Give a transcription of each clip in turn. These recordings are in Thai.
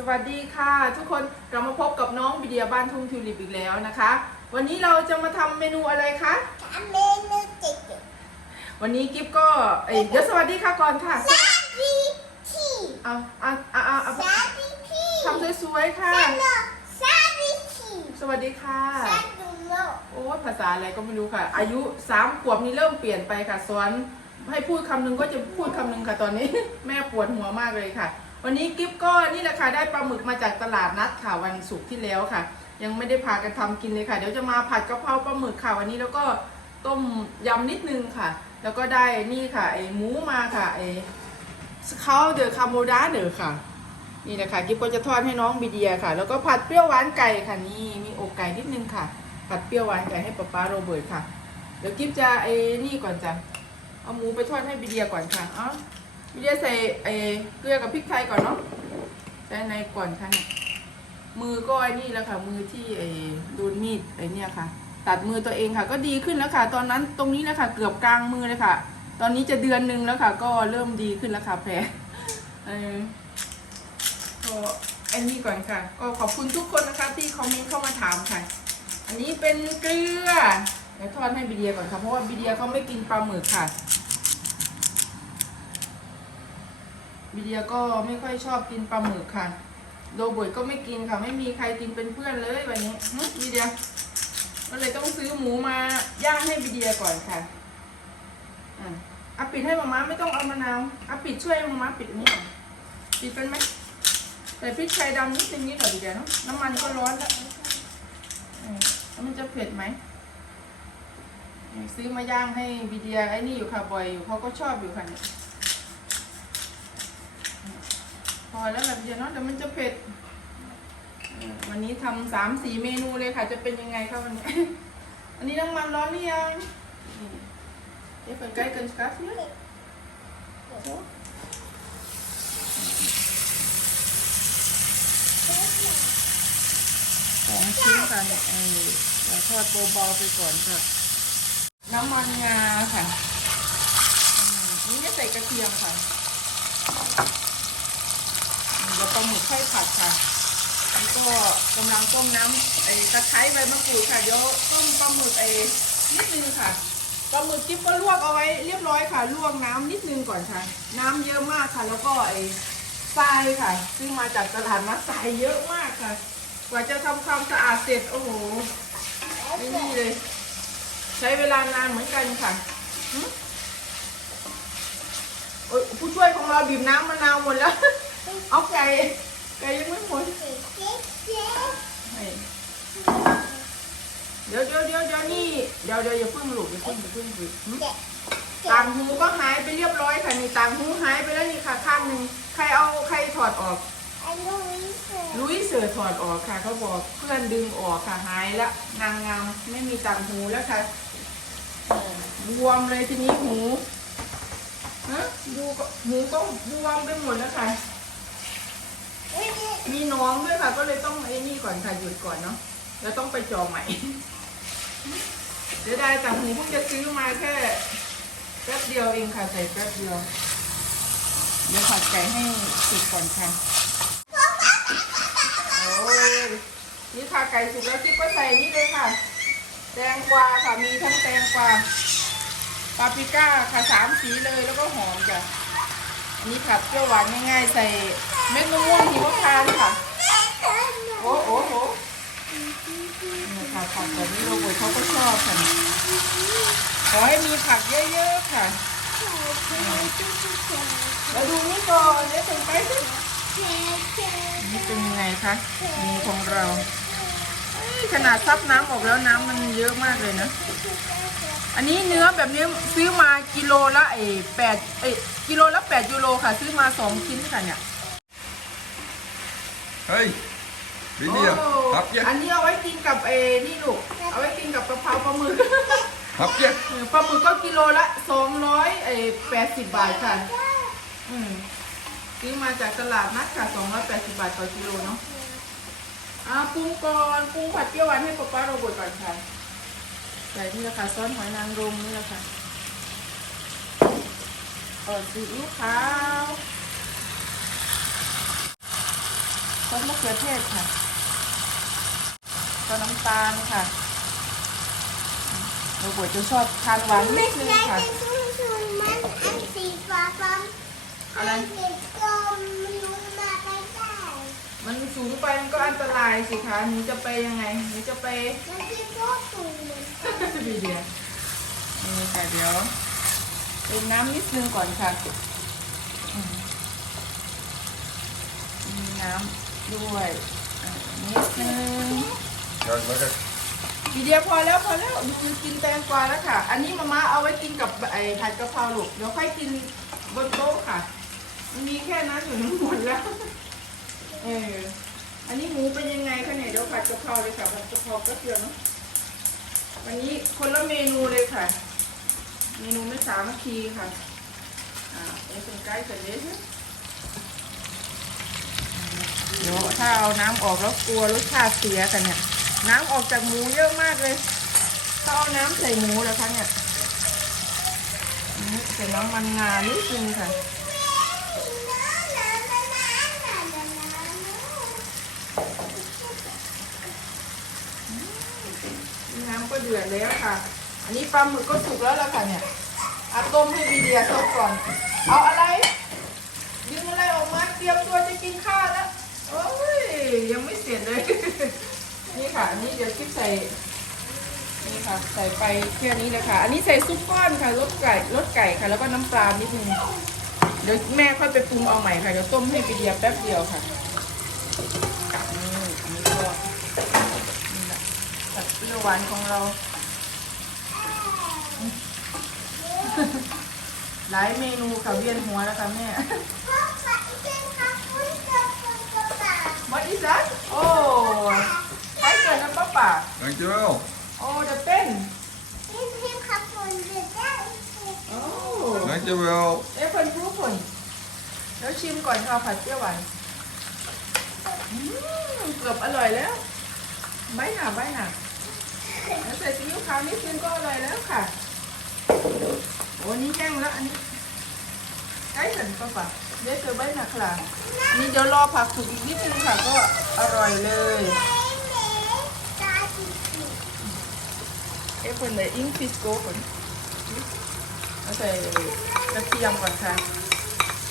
สวัสดีค่ะทุกคนกลับมาพบกับน้องวิเดียบ้านทุ่งทิวลิปอีกแล้วนะคะ วันนี้เราจะมาทำเมนูอะไรคะทำเมนูเด็กวันนี้กิฟก็เอ้ยเดี๋ยวสวัสดีค่ะก่อนค่ะๆซาบิพี่เอาเอาเอาเอาเอาซาบิพี่ทำสวยๆค่ะซาโลซาบิพี่สวัสดีค่ะซาดูโลโอ้ยภาษาอะไรก็ไม่รู้ค่ะ อายุสามขวบนี่เริ่มเปลี่ยนไปค่ะสอนให้พูดคำหนึงก็จะพูดคำหนึงค่ะตอนนี้ แม่ปวดหัวมากเลยค่ะ วันนี้กิฟก็นี่แหละค่ะได้ปลาหมึกมาจากตลาดนัดค่ะวันศุกร์ที่แล้วค่ะ ยังไม่ได้พากันทำกินเลยค่ะ เดี๋ยวจะมาผัดกะเพราปลาหมึกค่ะวันนี้แล้วก็ต้มยำนิดนึงค่ะ แล้วก็ได้นี่ค่ะไอ้หมูมาค่ะไอ้สคาเดอคาโมดาเดอค่ะ นี่นะคะกิฟก็จะทอดให้น้องบีเดียค่ะ แล้วก็ผัดเปรี้ยวหวานไก่ค่ะนี่มีอกไก่นิดนึงค่ะ ผัดเปรี้ยวหวานไก่ให้ป๊าป๊าโรเบิร์ตค่ะเดี๋ยวกิฟจะไอ้นี่ก่อนจ้ะเอาหมูไปทอดให้บีเดียก่อนค่ะเอ้าบีเดียใส่ไอ้เกลือกับพริกไทยก่อนเนาะใส่ในก่อนค่ะเนี่ยมือก็ไอ้นี่แล้วค่ะ มือที่ไอ้โดนมีดไอ้เนี่ยค่ะ ตัดมือตัวเองค่ะ ก็ดีขึ้นแล้วค่ะ ตอนนั้นตรงนี้นะค่ะ เกือบกลางมือเลยค่ะ ตอนนี้จะเดือนหนึ่งแล้วค่ะ ก็เริ่มดีขึ้นแล้วค่ะแผลเออก็อันนี้ก่อนค่ะ ก็ขอบคุณทุกคนนะคะ ที่คอมเมนต์เข้ามาถามค่ะ อันนี้เป็นเกลือเดี๋ยวทอดให้บีเดียก่อนค่ะ เพราะว่าบีเดียเขาไม่กินปลาหมึกค่ะ บีเดียก็ไม่ค่อยชอบกินปลาหมึกค่ะโรเบิร์ตก็ไม่กินค่ะ ไม่มีใครกินเป็นเพื่อนเลยวันนี้หึบีเดียก็เลยต้องซื้อหมูมาย่างให้บีเดียก่อนค่ะอะอะปิดให้มาม่าไม่ต้องเอามะนาวอะปิดช่วยมาม่าปิดนี่ปิดเป็นไหมแต่พริกไทยดำนิดนึงนี่หน่อยดีเดียวเนาะน้ำมันก็ร้อนแล้วแล้วมันจะเผ็ดไหมซื้อมาย่างให้บีเดียไอ้นี่อยู่ค่ะบ่อยอยู่เขาก็ชอบอยู่ค่ะเนี่ย พอแล้วแบบเดียวเนาะเดี๋ยวมันจะเผ็ดเออวันนี้ทำสามสี่เมนูเลยค่ะ จะเป็นยังไงคะวันนี้ อันนี้น้ำมันร้อนหรือยังนี่เดี๋ยวไปใกล้กันสักนิดสองชิ้นค่ะเนี่ยเออเราทอดเบาๆไปก่อนค่ะ น้ำมันงาค่ะอืมนี่จะใส่กระเทียมค่ะนี่แลาหมึกไข่ผัดค่ะนี่ก็กำลังต้มน้ำไอ้ตะไคร้ใบมะกรูดค่ะเดี๋ยวต้มปลาหมึกไอ้นิดนึงค่ะปลาหมึกจิ๊บก็ลวกเอาไว้เรียบร้อยค่ะลวกน้ำนิดนึงก่อนค่ะ น้ำเยอะมากค่ะ แล้วก็ไอ้ทรายค่ะ ซึ่งมาจากตลาดนัดทรายเยอะมากค่ะ กว่าจะทำความสะอาดเสร็จโอ้โหไม่นี่เลย ใช้เวลานานเหมือนกันค่ะโอ้ยผู้ช่วยของเราบีบน้ำมะนาวหมดแล้ว เอาไก่ไก่ยังไม่หมดเจ๊เจ๊เจ๊ให้เดี๋ยวเดี๋ยวเดี๋ยวเดี๋ยวนี่เดี๋ยวเดี๋ยวอย่าเพิ่งหลุดอย่าเพิ่งอย่าเพิ่งหลุดหึเจ๊ต่างหูก็หายไปเรียบร้อยค่ะนี่ต่างหูหายไปแล้วนี่ค่ะข้างหนึ่งใครเอาใครถอดออกอันนี้เสือลุยเสือถอดออกค่ะเขาบอกเพื่อนดึงออกค่ะหายละนางงามไม่มีต่างหูแล้วค่ะเออบวมเลยทีนี้หูฮะดูก็หูก็บวมไปหมดแล้วค่ะ มีน้องด้วยค่ะก็เลยต้องไอ้นี่ก่อนค่ะหยุดก่อนเนาะแล้วต้องไปจองใหม่เดี๋ยวได้ต่างหูเพิ่งจะซื้อมาแค่แป๊บเดียวเองค่ะใส่แป๊บเดียวเดี๋ยวผัดไก่ให้สุกก่อนค่ะโอ้ยนี่ค่ะไก่สุกแล้วกิ๊บก็ใส่นี่เลยค่ะ แตงกวาค่ะมีทั้งแตงกวาปาปริก้าค่ะสามสีเลยแล้วก็หอมจ้ะ อันนี้ผัดเปรี้ยวหวานง่ายๆ ใส่เม็ดมะม่วงหิมพานต์ค่ะ โอ้โหโหนี่ค่ะผักแบบนี้โรเบิร์ตเขาก็ชอบค่ะ ขอให้มีผักเยอะๆค่ะ แล้วดูนี่ก่อนเดี๋ยวถึงไปสินี่เป็นยังไงคะหมูของเรา ขนาดซับน้ำออกแล้วน้ำมันเยอะมากเลยนะ อันนี้เนื้อแบบนี้ซื้อมากิโลละไอ้แปดไอ้กิโลละแปดยูโรค่ะ ซื้อมาสองชิ้นค่ะเนี่ย Hej! Vilja, โอ้ happ อัน je, นี้เอาไว้กินกับเอ้นี่ลูก เอาไว้กินกับกะเพราปลาหมึก happ je. เออปลาหมึกก็กิโลละสองร้อยไอ้แปดสิบบาทค่ะ อืมซื้อมาจากตลาดนัดค่ะสองร้อยแปดสิบบาทต่อกิโลเนาะ อ่าปรุงก่อนปรุงผัดเปรี้ยวหวานให้ป๊าป้าโรเบิร์ตก่อนค่ะใส่นี่แหละค่ะซอสหอยนางรมนี่แหละค่ะเออซีอิ๊วขาวซอสมะเขือเทศค่ะก็น้ำตาลค่ะเราบวจะชอบทานหวานนิไม่ดนึงใช่ค่ะเป็นชุ่มชุนมันอันสีฟ้าฟ้าอะไรเด็กกลมมันรู้มาได้ได้ มันสูงไปมันก็อันตรายสิคะหนูจะไปยังไงหนูจะไปมันที่ก็สูงเหมือนกันวีเดียนี่ค่ะเดี๋ยวเป็นน้ำนิดนึงก่อนค่ะมีน้ำด้วยอ่านิดนึงดีเดียวพอแล้วพอแล้วหนูกินแตงกวาแล้วค่ะ อันนี้มาม่าเอาไว้กินกับไอ้ผัดกะเพราลูกเดี๋ยวค่อยกินบนโต๊ะค่ะ มีแค่นั้นอยู่ทั้งหมดแล้ว เออ อันนี้หมูเป็นยังไงคะเนี่ยเดี๋ยวผัดกะเพราเลยค่ะผัดกะเพราก็เดียวเนาะวันนี้คนละเมนูเลยค่ะ เมนูไม่สามัคคีค่ะ อ่าเอสนไก่เสร็จเลยเดี๋ยวถ้าเอาน้ำออกแล้วกลัวรสชาติเสียกันเนี่ย น้ำออกจากหมูเยอะมากเลย ถ้าเอาน้ำใส่หมูแล้วคะเนี่ยใส่น้ำมันงานิดนึงค่ะ น้ำก็ เดือดแล้วค่ะ อันนี้ปลาหมึกก็สุกแล้วล่ะค่ะเนี่ยอาต้มให้วีเดียซดก่อน เอาอะไรดึงอะไรออกมาเตรียมตัวจะกินข้าวแล้วโอ้ยยังไม่เสร็จเลย นี่ค่ะอันนี้เดี๋ยวคลิปใส่นี่ค่ะใส่ไปแค่นี้เลยค่ะ อันนี้ใส่ซุปก้อนค่ะรสไก่รสไก่ค่ะ แล้วก็น้ำปลานิดนึงเดี๋ยวแม่ค่อยไปปรุงเอาใหม่ค่ะเดี๋ยวต้มให้วีเดียแป๊บเดียวค่ะนี่อันนี้ก็นี่แหละผัดเปรี้ย วหวานของเรา หลายเมนูค่ะเวียนหัวแล้วค่ะแม่ What is that? Oh, hi, Sana Papa. Dankjewel. Oh, the pen. นี่พี่ขับคนเดียวได้ Oh, Dankjewel. apple fruit แล้วชิมก่อนค่ะผัดเปรี้ยวหวานอืมเกือบอร่อยแล้ว ใบหนาใบหนาแล้ว ใส่ซีอิ๊วขาวนิดนึงก็อร่อยแล้วค่ะ โอ้นี่แห้งแล้วอันนี้ใกล้สันปะปะเดี๋ยวจอใบหนาคลาอันนี้เดี๋ยวรอผักสุกอีกนิดนึงค่ะก็อร่อยเลยตาจิตเอ้คนไหนอิงฟิสโก้ก่อนแล้วใส่กระเทียมก่อนค่ะ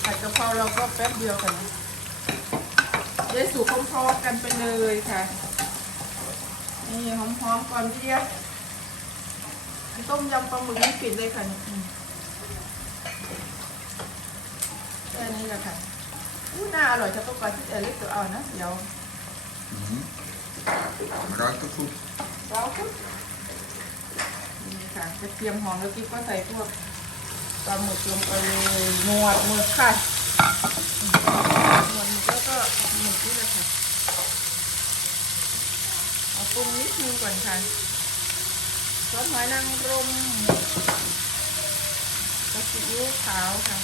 ผัดกะเพราเราก็แป๊บเดียวค่ะนะได้สูตรพร้อมๆกันไปเลยค่ะ นี่หอมๆก่อนพี่เดียวอันต้มยำปลาหมึกนี่ปิดเลยค่ะนี่อืมแค่นี้แหละค่ะอู้น่าอร่อยจะประกอบที่เอเล็กตัวเอานะเดี๋ยว Mhm. Ruikt het goed? เราก็นี่ค่ะกระเทียมหอมแล้วกิ๊บก็ใส่พวกปลาหมึกลงไปเลยหนวดหมึกค่ะหนวดหมึกแล้วก็หมึกนี่แหละค่ะเอาป รุงนิดนึงก่อนค่ะซอสหอยนางรมกระซีอิ๊วขาวค่ะ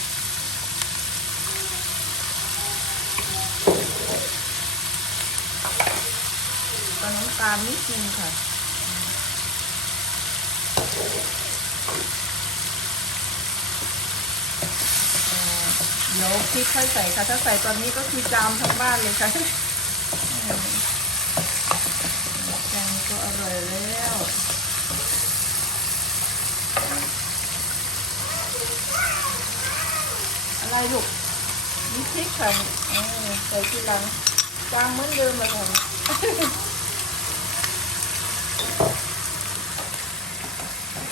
ก็น้ำตาลนิดนึงค่ะเดี๋ยวพริกค่อยใส่ค่ะ ถ้าใส่ตอนนี้ก็คือจามทั้งบ้านเลยค่ะอืมแกงก็อร่อยแล้ว อะไรลูกนี่พริกค่ะเออใส่ทีหลังจามเหมือนเดิมเลยค่ะ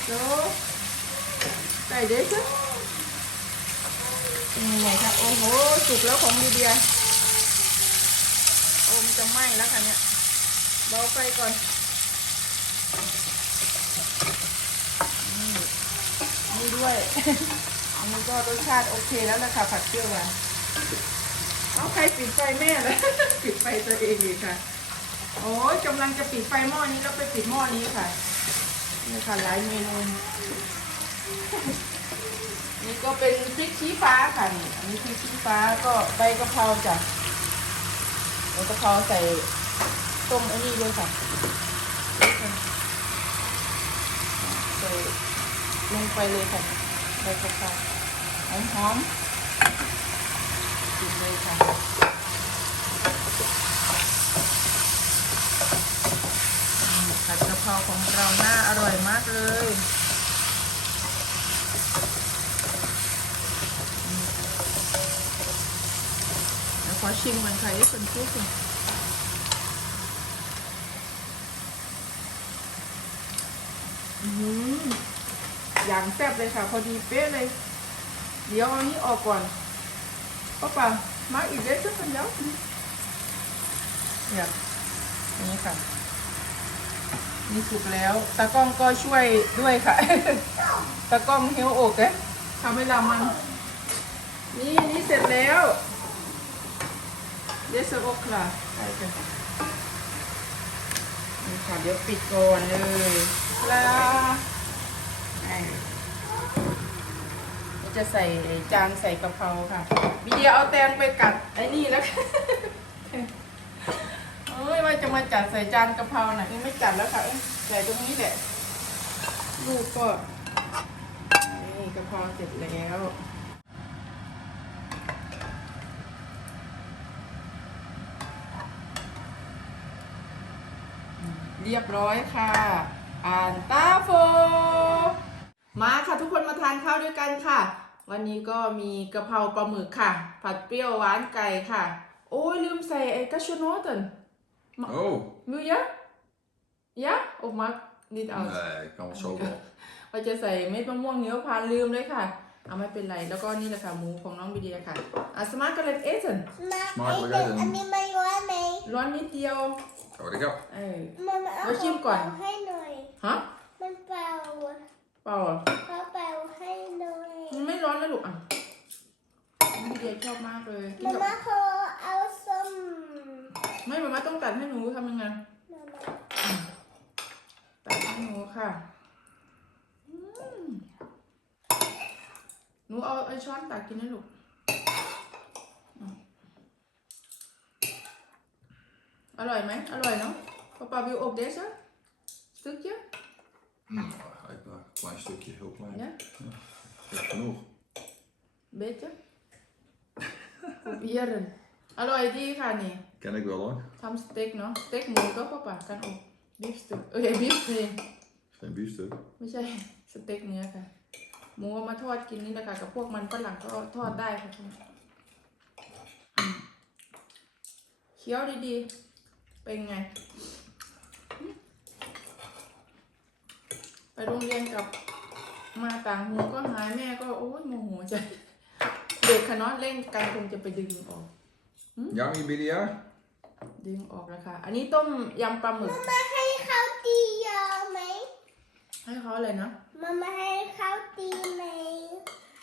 โจใส่เด้อจ้ะเป็นยังไงคะโอ้โหสุกแล้วของลีเดียอมจะไหม้แล้วค่ะเนี่ยเบาไฟก่อนนี่ด้วย อันนี้ก็รสชาติโอเคแล้วละค่ะผัดเปรี้ยวหวานเอาใครปิดไฟแม่เลยปิดไฟตัวเองอีค่ะ โอ้ยกำลังจะปิดไฟหม้อนี้แล้วไปปิดหม้อนี้ค่ะนี่ค่ะหลายเมนูนี่ก็เป็นพริกชี้ฟ้าค่ะนี่อันนี้พริกชี้ฟ้าก็ใบกะเพราจ้ะใบกะเพราใส่ต้มอ้นี่ด้วยค่ะใส่ลงไปเลยค่ะใบกะเพรา อมหอมกินเลยค่ะผัดกะเพราของเราหน้าอร่อยมากเลยแล้วขอชิมมันค่ะให้คนพูดค่ะอย่างแซ่บเลยค่ะ พอดีเป๊ะเลย เดี๋ยวอันนี้ออกก่อนป้าป่ามาอีกเด็ดสักคนเดียวเนี่ยอันนี้ค่ะนี่สุกแล้วตากล้องก็ช่วยด้วยค่ะตากล้องเฮลอกเอ๊ะทำให้เรามัน นี่นี่เสร็จแล้วเดซอกค่ะใช่ค่ะนี่ค่ะเดี๋ยวปิดก่อนเลยลาไอ้นี่ จะใส่จานใส่กะเพราค่ะบีเดียเอาแตงไปกัดไอ้นี่แล้วเอ้ยว่าจะมาจัดใส่จานกะเพราน่ะยังไม่จัดแล้วค่ะเอ้ยใส่ตรงนี้แหละลูกก็นี่กะเพราเสร็จแล้วเรียบร้อยค่ะ อ่านตาโฟ มาค่ะทุกคนมาทานข้าวด้วยกันค่ะ วันนี้ก็มีกะเพราปลาหมึกค่ะ ผัดเปรี้ยวหวานไก่ค่ะ โอ้ยลืมใส่ไอ้กัชชูโนตัน Oh, Wil je? Ja? Of maakt niet uit? nee, ik kan wel zo wel. เราจะใส่เม็ดมะม่วงเหนียวพานลืมเลยค่ะเอาไม่เป็นไรแล้วก็นี่แหละค่ะหมูของน้องบีเดียค่ะอะสมาร์ทกันเลยเอเซนมา Smakelijk ไอ้ eten. อันนี้ไม่ร้อนไหมร้อนนิดเดียว Zo, ik heb. เออมามาเอาเดี๋ยวชิมก่อนเป่าให้หน่อย ฮะ มันเป่าเปล่าเหรอ เขาเป่าให้หน่อย มันไม่ร้อนแล้วลูกอะบีเดียชอบมากเลยกินมากับมาเขาเอาส้มไม่มาม่าต้องตัดให้หนูทำยังไงมามาตัดให้หนูค่ะอืมหนูเอาไอ้ช้อนตักกินนะลูกอืมอร่อยไหมอร่อยเนาะป้าป้าวิวอบเดซะสตึกเยอะ Mm, even een klein stukje, heel klein. Ja? Goed genoeg. beetje proberen อร่อยดีค่ะนี่ Ken ik wel hoor. ทำสเต็กเนาะสเต็กหมูก็ป้าป้ากันอบบีฟสตึกเอ้ยบีฟเอง Geen biefstuk. ไม่ใช่สเต็กเนื้อค่ะ หมูเอามาทอดกินนี่นะคะกับพวกมันฝรั่งก็ทอดได้ค่ะอืมเคี้ยวดีๆ เป็นไง ไปโรงเรียนกับ มาต่างหูก็หายแม่ก็โอ้ยโมโหใจเด็กค่ะเนาะเล่นกันคงจะไปดึงออก Yummy Bidia? ดึงออกแล้วค่ะ อันนี้ต้มยำปลาหมึก มาให้เขาตีเยอะไหมให้เขาอะไรนะมามาให้เขาตีไหม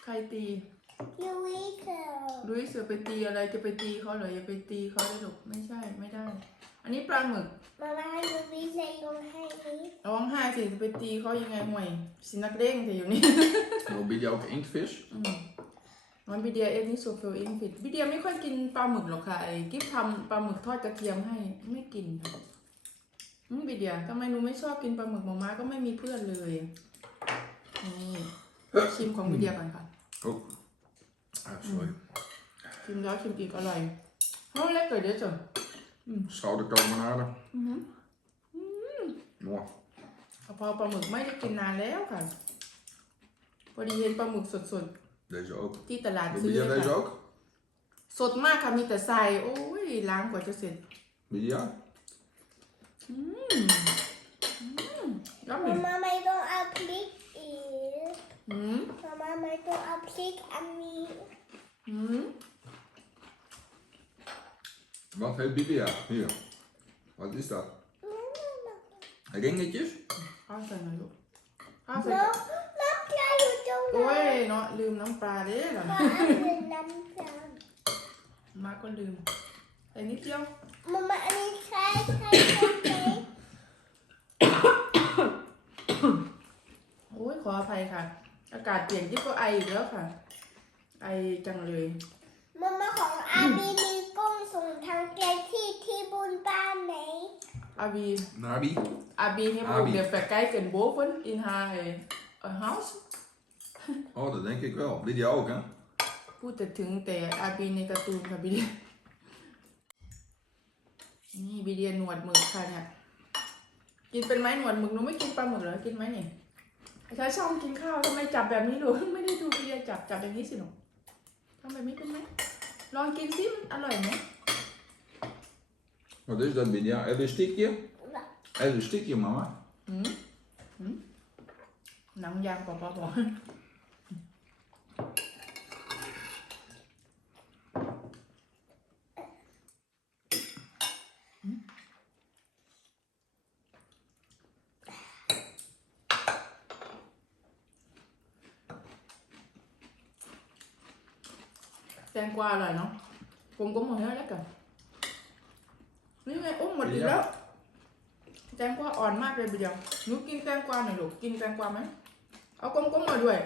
ใครตียูวิเคิลลุยเสือไปตีอะไรจะไปตีเขาเหรออย่าไปตีเขาได้หรอกไม่ใช่ไม่ได้ อันนี้ปลาหมึกมามาให้ยูวิใส่ลงให้นี้ร้องไห้สิจะไปตีเขายังไงห่วยสินักเด้งแต่อยู่นี่ Wil Bidia ook inktvis? อืมมันบิเดียเอ็นนี่โซเฟลอินฟิตบิเดียไม่ค่อยกินปลาหมึกหรอกค่ะไอ้กิฟทำปลาหมึกทอดกระเทียมให้ไม่กินค่ะอืมบิเดียทำไมหนูไม่ชอบกินปลาหมึกหมาม่าก็ไม่มีเพื่อนเลยนี่ชิมของบิเดียก่อนค่ะ Oh. Ah, sorry. ชิมแล้วชิมอีกอร่อยเฮ้ยเล็กเกิดเยอะจัง Schoudercarbonade. อือหือ Mooi. กะเพราปลาหมึกไม่ได้กินนานแล้วค่ะ พอดีเห็นปลาหมึกสด Deze ook. ๆ ที่ตลาด Wil ซื้อ Bidia เลย deze ค่ะ ook? สดมากค่ะมีแต่ทรายโอ้ยล้างกว่าจะเสร็จ Bidia? อืมอืมยับมาเลยมาไม่ต้องเอาพริกอีกอืม มามาไม่ต้องเอาพริกอันนี้ อื ม Wat heeft Bidia? Hier. Wat is dat? Ringetjes? ข้าวใส่หน่อยลูกข้าวใส่น้องน้ำปลาอยู่ตรงไหนโอ้ยเนาะลืมน้ำปลาเด้เหรอปลาอันนี้น้ำปลามาก็ลืมใส่นิดเดียวมามาอันนี้ใช่ใช่ใช่ใช่โอ้ยขออภัยค่ะ อากาศเปลี่ยนที่ก็ไออีกแล้วค่ะ ไอจังเลยมามาของอาบีมีกุ้งส่งทางไกลที่ ที่บุญบ้านไหนอาบี Nabi? อาบีให้บุก Abi. เดี๋ยวไปใกล้กันโบฟนอินฮาเอเฮาส์ Oh, dat denk ik wel. Bidia ook, hè? พูดแต่ถึงแต่อาบีในการ์ตูนค่ะบิเดียนี่บิเดียหนวดหมึกค่ะเนี่ย กินเป็นไหมหนวดหมึกหนูไม่กินปลาหมึกเหรอ กินไหมนี่ใช้ช่องกินข้าวทำไมจับแบบนี้ลูกไม่ได้ดูพี่เดียจับจับแบบนี้สิหนูทำแบบนี้เป็นไหมลองกินสิมันอร่อยไหม Wat is dat, Bidia? Elastiekje? แบบ Elastiekje, mama. หืมหืมหนังยางปอปอปอแดอีกแล้ว แตงกวาอ่อนมากเลยเดียวหนูกินแตงกวาหน่อยลูกกินแตงกวาไหมเอากลมๆมาด้วย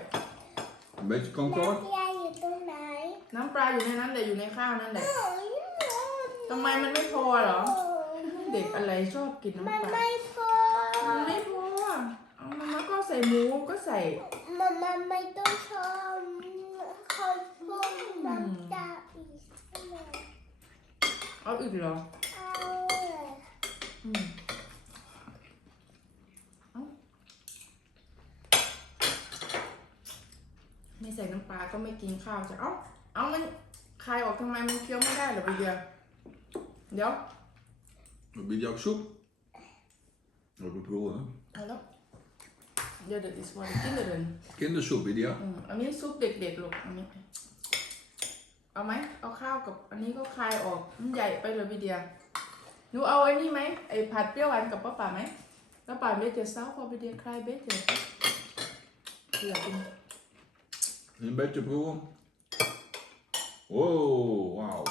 Een beetje นา komkommer. เดียอยู่ตรงไหนน้ำปลาอยู่ในนั้นแหละอยู่ในข้าวนั่นแหละโอ้ยทำไมมันไม่พอเหรอ เด็กอะไรชอบกินมันน้ำปลาไม่พอมันไม่พอเอามามาก็ใส่หมูก็ใส่ มันมันไม่ต้องชอบเขาพูดน้ำตาอีกใช่ไหมเอาอีกเหรอ เอาเลย อืมเอาไม่ ใส่น้ำปลาก็ไม่กินข้าวจะเอาเอามันคายออกทำไมมันเคี้ยวไม่ได้เหรอพี่เดียเดี๋ยว Wat bied je ook soep? Wat ik bedoel, hè? เอาแล้วเดี๋ยวเดี๋ยวดิสวันกินเดี๋ยวเดิน Kindersoep, Bidia. อืมอันนี้ซุปเด็กๆลูกอันนี้ เอาไหมเอาข้าวกับอันนี้ก็คายออกมันใหญ่ไปเลยพี่เดียหนูเอาไอ้นี่ไหมไอ้ผัดเปรี้ยวหวานกับป้าป่าไหมป้าป่าเบสเจอร์เซาพอพี่เดียคลายเบสเจอร์เดี๋ยวกิน Een beetje proeven. Wow, wauw.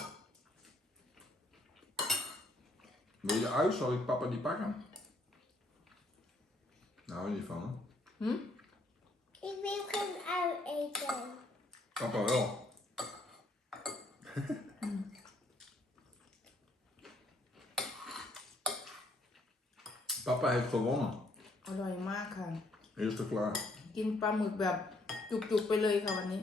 Wil je uit? Zal ik papa die pakken? Nou, hou je niet van, hè? หืม Ik wil geen ui eten. Papa wel. Papa heeft gewonnen. อร่อยมากค่ะ Eerste klaar. กินปลาหมึกแบบ จุกๆไปเลยค่ะวันนี้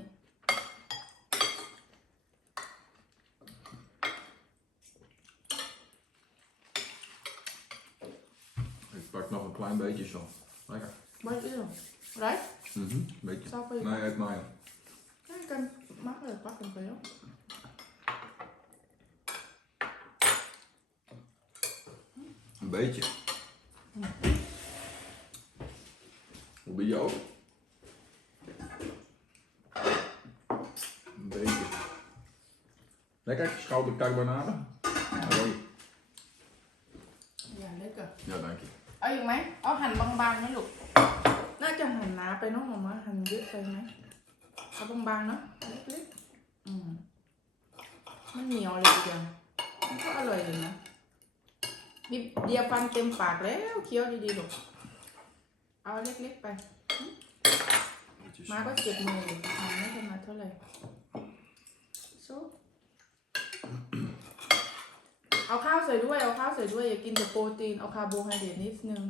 Ik pak nog een klein beetje zo. Lekker. บ้านเอื้อไร Mhm, beetje. Zal ik even- Nee, eet mij. ให้กันมากเลยปักกันไปแล้ว Een beetje. Hoe ben je ook? Lekker, schouder carbonade. Mooi. อย่าเล็กอะ Ja, dank je. เอาอีกไหม เอาหั่นบางๆไหมลูก น่าจะหั่นหนาไปเน้องมามาหั่นเยอะไปไหมเอาบางๆเนาะเล็กๆอืมมันเหนียวเลยทีเดียวมันก็อร่อยเลยนะนี่เดียฟันเต็มปากแล้วเคี้ยวดีๆลูก เอาเล็กๆไป Beetje มาก็เจ็บมืออยู่อ่าไม่ถนัดเท่าไหร่โซ เอาข้าวใส่ด้วย เอาข้าวใส่ด้วย อย่ากินแต่โปรตีน เอาคาร์โบไฮเดรตนิดนึง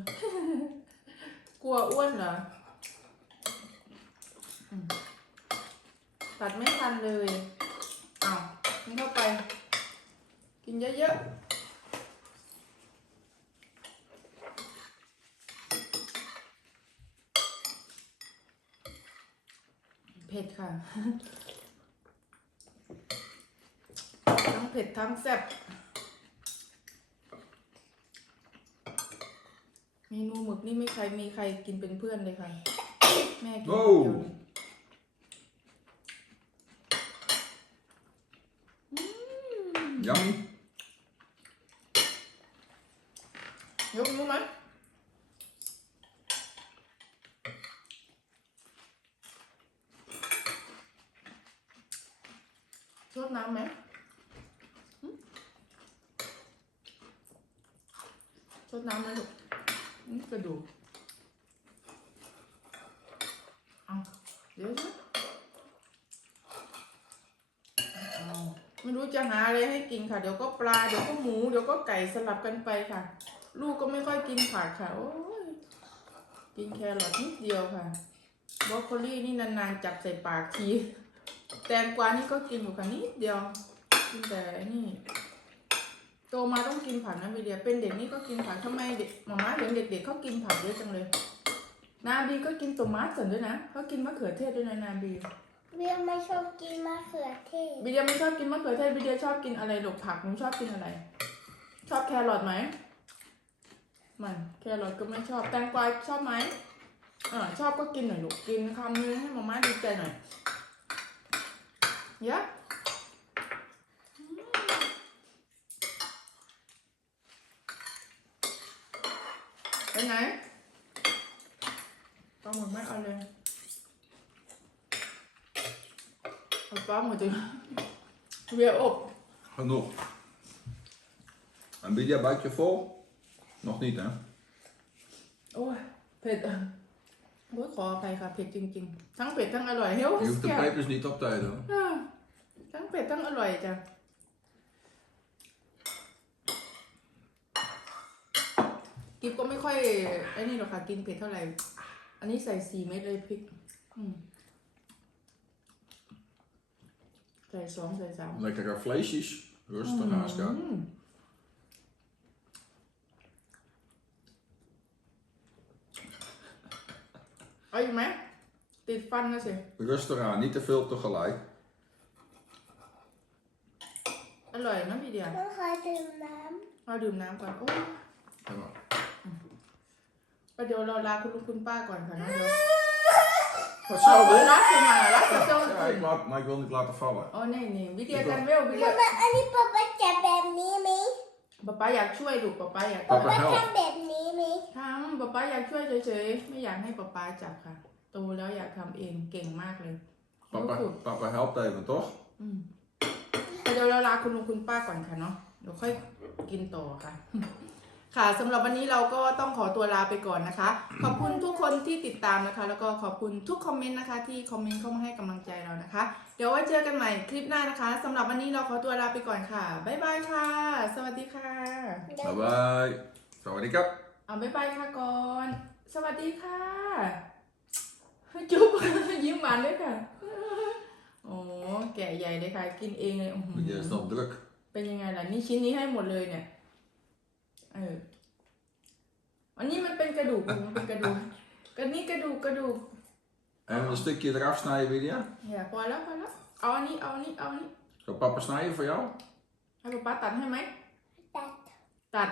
กลัวอ้วนเหรอ ตัดไม่ทันเลยเอากินเข้าไป กินเยอะๆเผ็ดค่ะ ทั้งเผ็ดทั้งแซ่บ มนูหมึกนี่ไม่ใครมีใครกินเป็นเพื่อนเลยค่ะ แม่กินคนเดียวเลย Yummy. ยกนิ้วไหมชดน้ำไหมหึชดน้ำไหมลูก อืมกระดูกเอาเดี๋ยวสิเอาไม่รู้จะหาอะไรให้กินค่ะ เดี๋ยวก็ปลา เดี๋ยวก็หมู เดี๋ยวก็ไก่สลับกันไปค่ะ ลูกก็ไม่ค่อยกินผักค่ะ โอ้ย กินแครอทนิดเดียวค่ะบรอกโคลี่นี่นานๆจับใส่ปากที แตงกวานี่ก็กินอยู่ค่ะนิดเดียวกินแต่นี่ โตมาต้องกินผักนะบีเดียเป็นเด็กนี่ก็กินผักทำไมเด็กหมาม่าเห็นเด็กๆเขากินผักเยอะจังเลย นาบีก็กินตัวมัสสันด้วยนะเขากินมะเขือเทศด้วยนะนาบีเบียร์ไม่ชอบกินมะเขือเทศบีเดียไม่ชอบกินมะเขือเทศบีเดียชอบกินอะไรหลกผักหนูชอบกินอะไร ชอบแครอทไหมมันแครอทก็ไม่ชอบแตงกวาชอบไหมอ่าชอบก็กินหน่อยลูกกินคำนึงให้หมาม่าดีใจหน่อยเยอะอืมเป็นไงปลาหมึกไม่เอาเลยเอาปลา หมึกจริงเวียอบ Genoeg. En Bidia, buik je vol? Nog niet, hè? โอ้ยเผ็ดอะโอ้ยขออภัยค่ะเผ็ดจริงๆ ทั้งเผ็ดทั้งอร่อยเฮ้ย Je hoeft de pepers niet op te eten. hoor. อ่าทั้งเผ็ดทั้งอร่อยจ้ะ กิฟก็ไม่ค่อยไอ้นี่หรอกค่ะกินเผ็ดเท่าไหร่ อันนี้ใส่สี่เม็ดเลยพริกอืมใส่สองใส่สาม Lekkere vleesjes. Rustig aan, schat. อืมเอาอยู่ไหมติดฟันนะสิ Rustig aan, niet te veel tegelijk. อร่อยนะพี่เดียต้องคอยดื่มน้เราดื่มน้ำก่อน โอ้ย Ja, maar ประเดี๋ยวเราลาคุณลุงคุณป้าก่อนค่ะนะเดี๋ยว Wat zou dit? รักเธอมารักเธอเจ้า Ja, ik laat, maar ik wil niet laten vallen. อ๋อนี่นี่วิเดียกันเวลวิำเดียทำไมอันนี้ป๊าป๊าจับแบบนี้ไหมป๊าป๊าอยากช่วยลูกป๊าป๊าอยากป๊า Papa ป๊า help. ทำแบบนี้ไหมทำป๊าป๊าอยากช่วยเฉยๆ ไม่อยากให้ป๊าป๊าจับค่ะโตแล้วอยากทำเองเก่งมากเลย Papa, papa helpt even, toch? อืมเดี๋ยวเราลาคุณลุงคุณป้าก่อนค่ะเนาะเดี๋ยวค่อยกินต่อค่ะ ค่ะสำหรับวันนี้เราก็ต้องขอตัวลาไปก่อนนะคะ ขอบคุณทุกคนที่ติดตามนะคะ แล้วก็ขอบคุณทุกคอมเมนต์นะคะ ที่คอมเมนต์เข้ามาให้กำลังใจเรานะคะ เดี๋ยวไว้เจอกันใหม่คลิปหน้านะคะสำหรับวันนี้เราขอตัวลาไปก่อนค่ะบ๊ายบายค่ะ สวัสดีค่ะ Bye bye. Sawadee kap. เอาบ๊ายบายค่ะก่อน สวัสดีค่ะจุ๊บยิ้มหวานด้วยค่ะโอ้แก่ใหญ่เลยค่ะ กินเองเลยอื้อหือ Je is nog druk. เป็นยังไงล่ะนี่ชิ้นนี้ให้หมดเลยเนี่ย เออ อันนี้มันเป็นกระดูกมันเป็นกระดูกกันนี้กระดูกกระดูก En een stukje eraf snijden, Bidia. อย่าพอแล้วพอแล้วเอาอันนี้เอาอันนี้เอาอันนี้ Zal papa snijden voor jou? ให้ป๊าป๊าตัดให้ไหมตัดตั